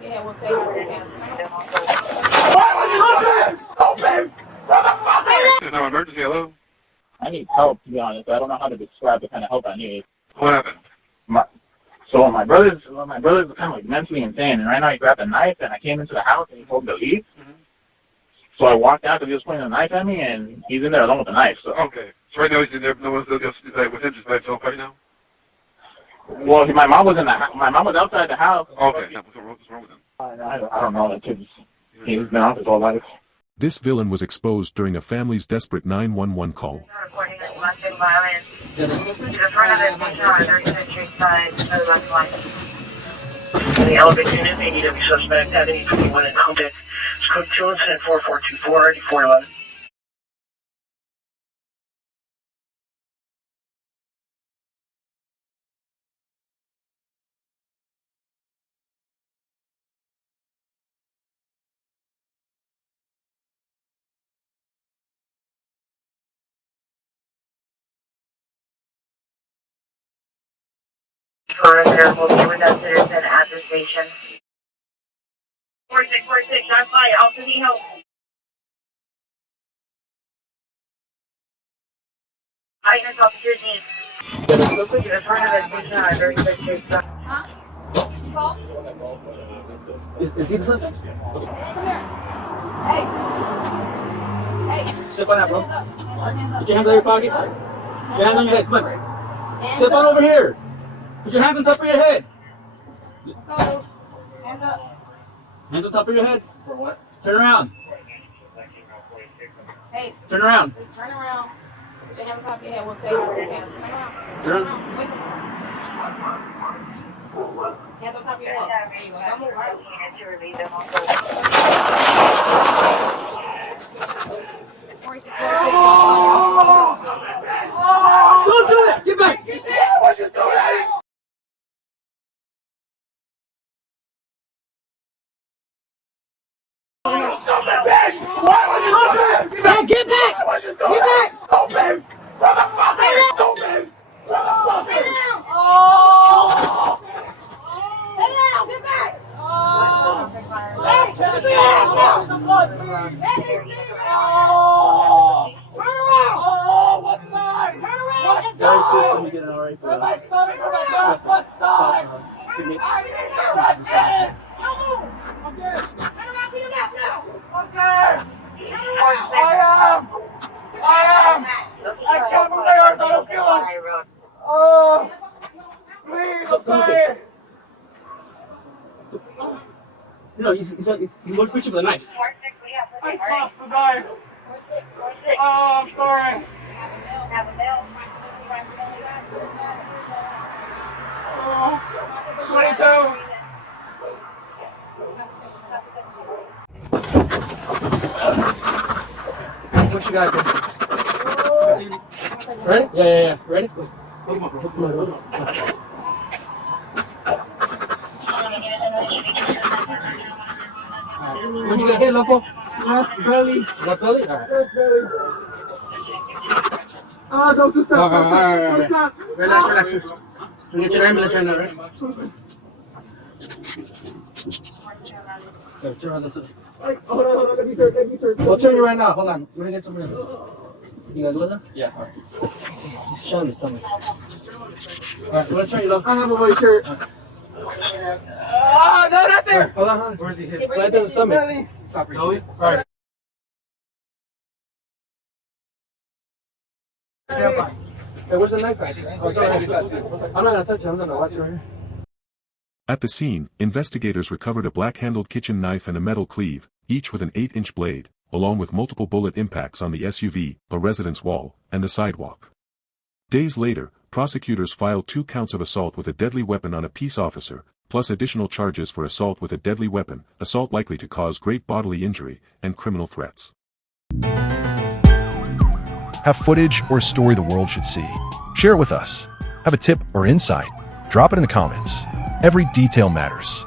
top of your head, we'll take it. Why would you open? There's no emergency, hello? I need help, to be honest. I don't know how to describe the kind of help I need. What happened? My brother's kind of like mentally insane, and right now he grabbed a knife, and I came into the house, and he told me to leave. Mm-hmm. So I walked out because he was pointing a knife at me, and he's in there alone with the knife. So Okay. So right now he's in there, no one's just within just by himself right now? well, my mom was my mom was outside the house. Okay. Yeah, what's wrong with him? I don't know. That kid's he's been off his whole life. This villain was exposed during a family's desperate 911 call. Reporting domestic violence. To the front of the station on 36th Street side, to the left line. The elevation unit, ADW suspect, Avenue 21 in Compton. It's code 2 incident 4424, 8411. Perimeter will be with us citizen at the station. 4646, I'm fine. Also need help. Highness officer's needs. To the front of the station on 36th Street. Huh? You call? Is he the suspect? Hey, Step on that, bro. Put your hands out of your pocket. Put your hands on your head. Come on. Step on over here. Put your hands on top of your head. So, hands up. Hands on top of your head. For what? Turn around. Hey, Turn around. just turn around. Put your hands on top of your head, we'll take it. Turn around. Turn. Wait for us. Hands on top of your head. There you go. Don't move, right? Don't do it! Get back! What you doing? Why would you do it? Get back! Get back! Open! Stay down! Stay down! Oh! Sit down, get back! Hey, let me see your hands now! Let me see your Oh! Turn around! Oh, what side? Turn around and Very go! quick, let me get an RA for that. My stomach, what side? Turn around! I need that right hand! Don't move! Okay, Turn around to your left now! okay! Turn around! I can't move my arms, I don't feel it! Oh! Please, I'm sorry! No, he's going to reach for the knife. I tossed the knife! 46. Oh, I'm sorry! Have a bell. Oh, 22! What you got there? Ready? Yeah. Ready? Come on. What you got here, loco? Left belly. Left belly? Alright. Left belly. Don't stop. Alright. Relax. We'll get your ambulance right now, right? Okay, turn around this way. Hold on, let me turn. We'll turn you right now, hold on. We're gonna get some real. You got glue? Yeah, alright. He's showing the stomach. Alright, we're gonna turn you low. I have a white shirt. Oh, no, not there! Hold on, where's he hit? Right there in the stomach. Stop reaching. Alright. Stand by. Hey, where's the knife at? I'm not gonna touch it, I'm gonna watch it right here. At the scene, investigators recovered a black-handled kitchen knife and a metal cleave, each with an 8-inch blade, along with multiple bullet impacts on the SUV, a residence wall, and the sidewalk. Days later, prosecutors filed 2 counts of assault with a deadly weapon on a peace officer, plus additional charges for assault with a deadly weapon, assault likely to cause great bodily injury, and criminal threats. Have footage or a story the world should see? Share it with us. Have a tip or insight? Drop it in the comments. Every detail matters.